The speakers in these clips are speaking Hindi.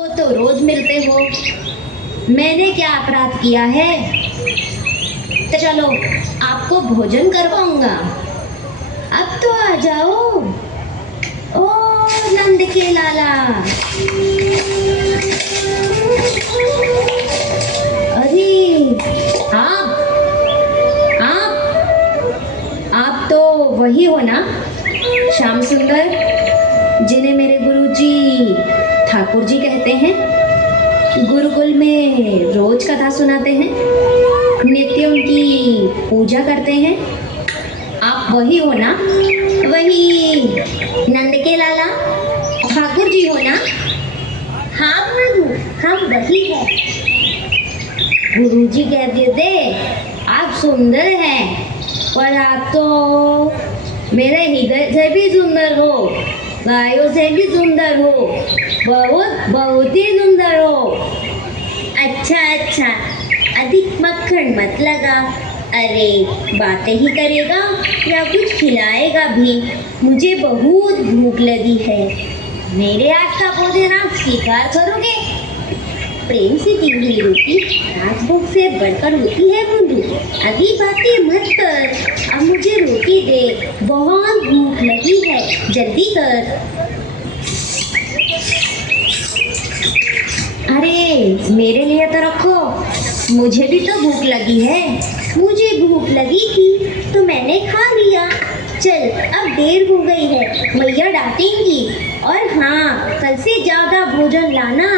तो रोज मिलते हो, मैंने क्या अपराध किया है? तो चलो आपको भोजन करवाऊंगा। अब तो आ जाओ। ओ नंद के लाला। अरे आप तो वही हो ना, श्याम सुंदर, जिन्हें मेरे गुरुजी ठाकुर जी कहते हैं। गुरुकुल में रोज कथा सुनाते हैं, नित्य उनकी पूजा करते हैं। आप वही हो ना? वही नंद के लाला ठाकुर जी हो ना? हाँ गुरु, हम वही हैं। गुरुजी कहते थे आप सुंदर हैं, पर आप तो मेरे हृदय से भी सुंदर हो, गायों से भी सुंदर हो, बहुत ही सुंदर हो। अच्छा, अधिक मक्खन मत लगा। अरे बातें ही करेगा या कुछ खिलाएगा भी? मुझे बहुत भूख लगी है। मेरे हाथ का भोजन आप स्वीकार करोगे? प्रेम से दी हुई रोटी राजभोग से बढ़कर होती है बंधु। अभी बातें मत कर, अब मुझे रोटी दे, बहुत भूख लगी है, जल्दी कर। अरे मेरे लिए तो रखो, मुझे भी तो भूख लगी है। मुझे भूख लगी थी तो मैंने खा लिया। चल अब देर हो गई है, मैया डांटेंगी। और हाँ, कल से ज़्यादा भोजन लाना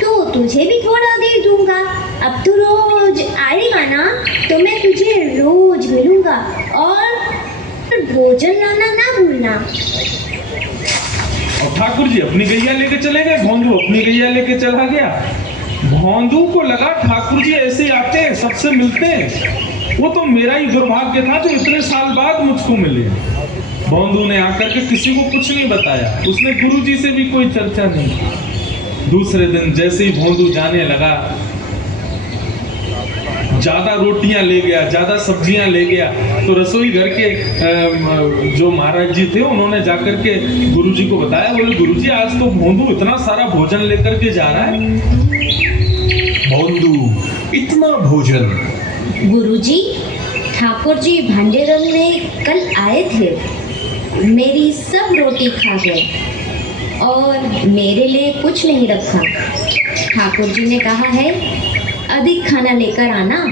तो तुझे भी थोड़ा दे दूंगा। अब तो रोज आएगा ना, तो मैं तुझे रोज मिलूंगा। और भोजन लाना ना भूलना। और ठाकुर जी अपनी गैया लेके चले गए, भोंदू अपनी गैया लेके चला गया। भोंदू को लगा ठाकुर जी ऐसे ही आते हैं, सबसे मिलते हैं। वो तो मेरा ही दुर्भाग्य था जो इतने साल बाद मुझको मिले। भोंदू ने आकर के किसी को कुछ नहीं बताया, उसने गुरु जी से भी कोई चर्चा नहीं। दूसरे दिन जैसे ही भोंदू जाने लगा, ज्यादा रोटियां ले गया, ज्यादा सब्जियां ले गया, तो रसोई घर के जो महाराज जी थे उन्होंने जाकर के गुरुजी को बताया। बोले गुरुजी आज तो भोंदू इतना सारा भोजन लेकर के जा रहा है। भोंदू इतना भोजन? गुरुजी, ठाकुर जी भांडेरन में कल आए थे, मेरी सब रोटी खा गए और मेरे लिए कुछ नहीं रखा। ठाकुर जी ने कहा है अधिक खाना लेकर आना,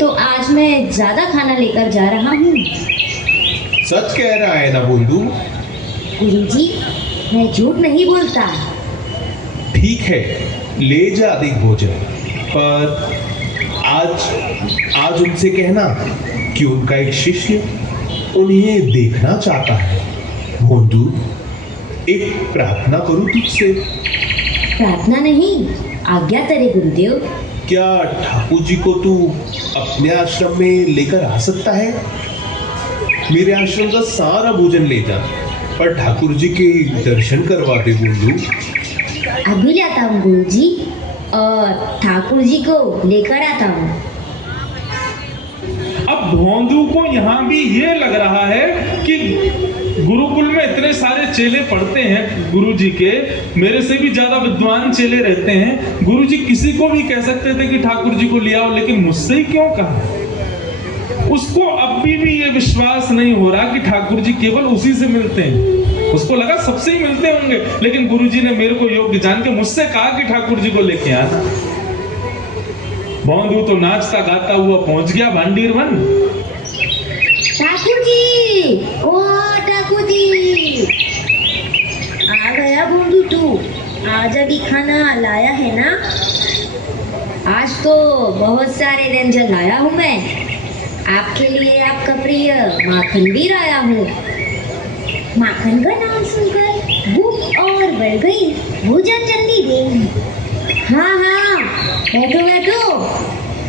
तो आज मैं ज्यादा खाना लेकर जा रहा हूँ। सच कह रहा है ना भोंदू? गुरुजी, मैं झूठ नहीं बोलता। ठीक है, ले जा अधिक भोजन, पर आज उनसे कहना कि उनका एक शिष्य उन्हें देखना चाहता है। भोंदू, एक प्रार्थना करूं तुझसे? प्रार्थना नहीं, आज्ञा तेरे गुरुदेव। क्या ठाकुर जी को तू अपने आश्रम में लेकर आ सकता है? मेरे आश्रम का सारा भोजन ले जा, पर ठाकुर जी के दर्शन करवा दे भोंदू। अभी लाता हूँ गुरुजी, और ठाकुर जी को लेकर आता हूँ। अब भोंदू को यहाँ भी ये लग रहा है कि गुरुकुल में इतने सारे चेले पढ़ते हैं गुरुजी के, मेरे से भी ज्यादा विद्वान चेले रहते हैं। गुरुजी किसी को भी कह सकते थे कि ठाकुर जी को ले आओ, लेकिन मुझसे ही क्यों कहा? उसको अभी भी ये विश्वास नहीं हो रहा कि ठाकुर जी केवल उसी से मिलते हैं। उसको लगा सबसे ही मिलते होंगे, लेकिन गुरुजी ने मेरे को योग्य जान के मुझसे कहा कि ठाकुर जी को लेके आना। भोंदू तो नाचता गाता हुआ पहुंच गया भांडीर वन। ठाकुर जी, ओ ठाकुर जी, आ गया भोंदू तू? आज अभी खाना लाया है ना? आज तो बहुत सारे व्यंजन लाया हूँ मैं आपके लिए। आपका प्रिय माखन भी लाया हूँ। माखन का नाम सुनकर भूख और बढ़ गई। भोजन जल्दी दे। हाँ, बैठो।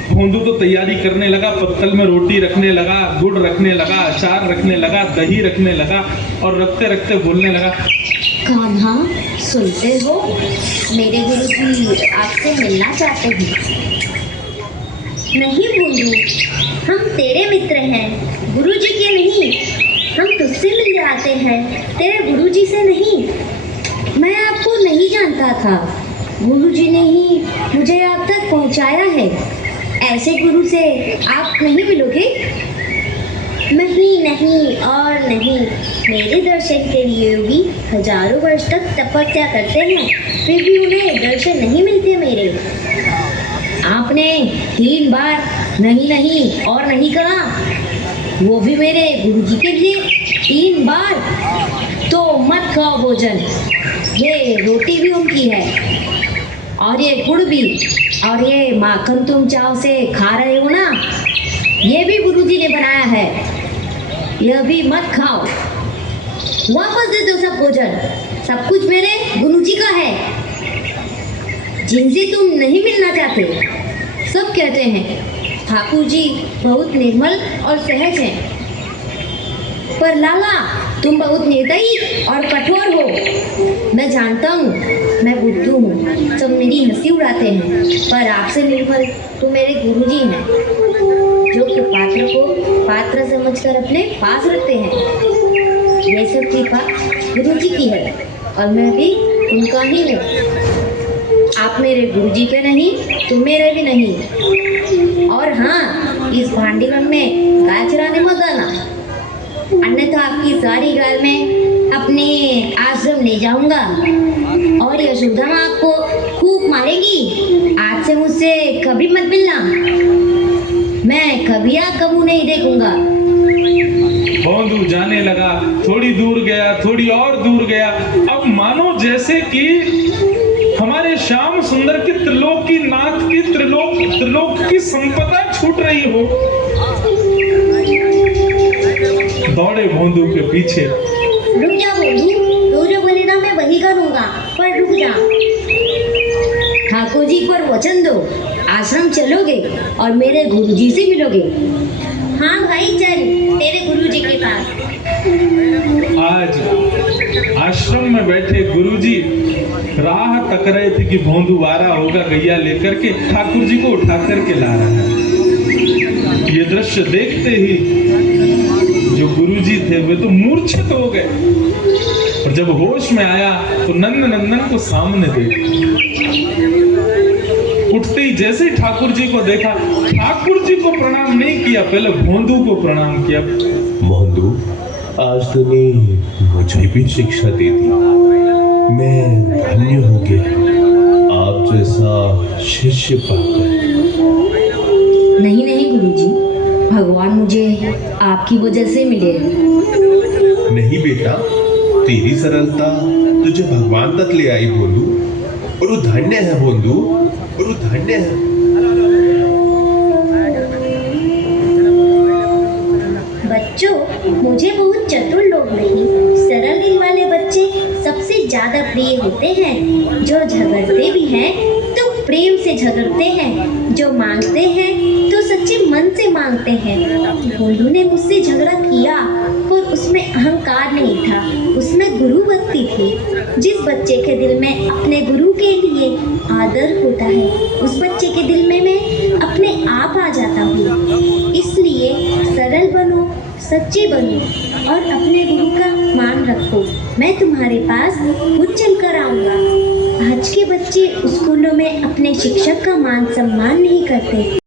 भोंदू तो तैयारी करने लगा, पत्तल में रोटी रखने लगा, गुड़ रखने लगा, अचार रखने लगा, दही रखने लगा, और रखते रखते बोलने लगा, कान्हा सुनते हो, मेरे गुरुजी आपसे मिलना चाहते हैं। नहीं भोंदू, हम तेरे मित्र हैं, गुरुजी के नहीं। हम तुझसे मिल जाते हैं, तेरे गुरुजी से नहीं। मैं आपको नहीं जानता था। गुरुजी ने ही मुझे आप तक पहुंचाया है। ऐसे गुरु से आप नहीं मिलोगे? नहीं और नहीं। मेरे दर्शन के लिए भी हजारों वर्ष तक तपस्या करते हैं, फिर भी उन्हें दर्शन नहीं मिलते मेरे। आपने 3 बार नहीं और नहीं कहा, वो भी मेरे गुरुजी के लिए 3 बार। तो मत खाओ भोजन, ये रोटी भी उनकी है और ये गुड़ भी, और ये माखन तुम चाव से खा रहे हो ना, ये भी गुरुजी ने बनाया है, यह भी मत खाओ। वापस दे दो सब भोजन, सब कुछ मेरे गुरुजी का है, जिनसे तुम नहीं मिलना चाहते। सब कहते हैं ठाकुर जी बहुत निर्मल और सहज हैं, पर लाला तुम बहुत निर्दयी और कठोर हो। मैं जानता हूँ, मैं बुद्धू हूँ, सब मेरी हंसी उड़ाते हैं, पर आपसे निर्मल तो मेरे गुरुजी हैं, जो पात्र को पात्र समझकर अपने पास रखते हैं। ये सब कृपा गुरुजी की है और मैं भी उनका ही हूँ। आप मेरे गुरुजी के नहीं तो मेरे भी नहीं। और हाँ, इस भांडीवन में गाय चराने मत आना, अन्यथा आपकी सारी गाय में अपने आश्रम ले जाऊंगा और यशोदा माँ आपको खूब मारेगी। आज से मुझसे कभी मत मिलना, मैं कभी आप कबू नहीं देखूंगा। भोंदू जाने लगा, थोड़ी दूर गया, थोड़ी और दूर गया। अब मानो जैसे कि हमारे श्याम सुंदर की त्रिलोक की नाथ की त्रिलोक की संपदा छूट रही हो। दौड़े भोंदू के पीछे। रुक जा भोंदू, तू जो बोलेगा मैं वही करूंगा, पर रुक जा। ठाकुर जी पर वचन दो, आश्रम चलोगे और मेरे गुरुजी से मिलोगे। हाँ भाई चल, तेरे गुरुजी के पास। आज आश्रम में बैठे गुरुजी राह तक रहे थे कि भोंदू आ रहा होगा गैया लेकर के, ठाकुर जी को उठा करके ला रहा है। ये दृश्य देखते ही जो गुरुजी थे वे तो मूर्छित हो गए, और जब होश में आया तो नंद नंदन को सामने देखा। उठते ही जैसे ही ठाकुर जी को देखा, ठाकुर जी को प्रणाम नहीं किया, पहले भोंदू को प्रणाम किया। भोंदू, आज तूने मुझे भी शिक्षा दे दी, मैं धन्य हो गया आप जैसा शिष्य पाकर। नहीं गुरुजी, भगवान मुझे आपकी वजह से मिले। नहीं बेटा, तेरी सरलता तुझे भगवान तक ले आई भोंदू, और वो धन्य है भोंदू, और वो धन्य है। बच्चों, मुझे बहुत चतुर लोग नहीं, सरल दिल वाले बच्चे सबसे ज्यादा प्रिय होते हैं। जो झगड़ते भी हैं तो प्रेम से झगड़ते हैं, जो मांगते हैं तो सच्चे मन से मांगते हैं। भोंदू ने मुझसे झगड़ा किया, पर उसमें अहंकार नहीं था, उसमें गुरु भक्ति थी। जिस बच्चे के दिल में अपने गुरु के लिए आदर होता है, उस बच्चे के दिल में मैं अपने आप आ जाता हूँ। इसलिए सरल बनो, सच्चे बनो और अपने गुरु का मान रखो। मैं तुम्हारे पास खुद चल कर आऊँगा। आज के बच्चे स्कूलों में अपने शिक्षक का मान सम्मान नहीं करते।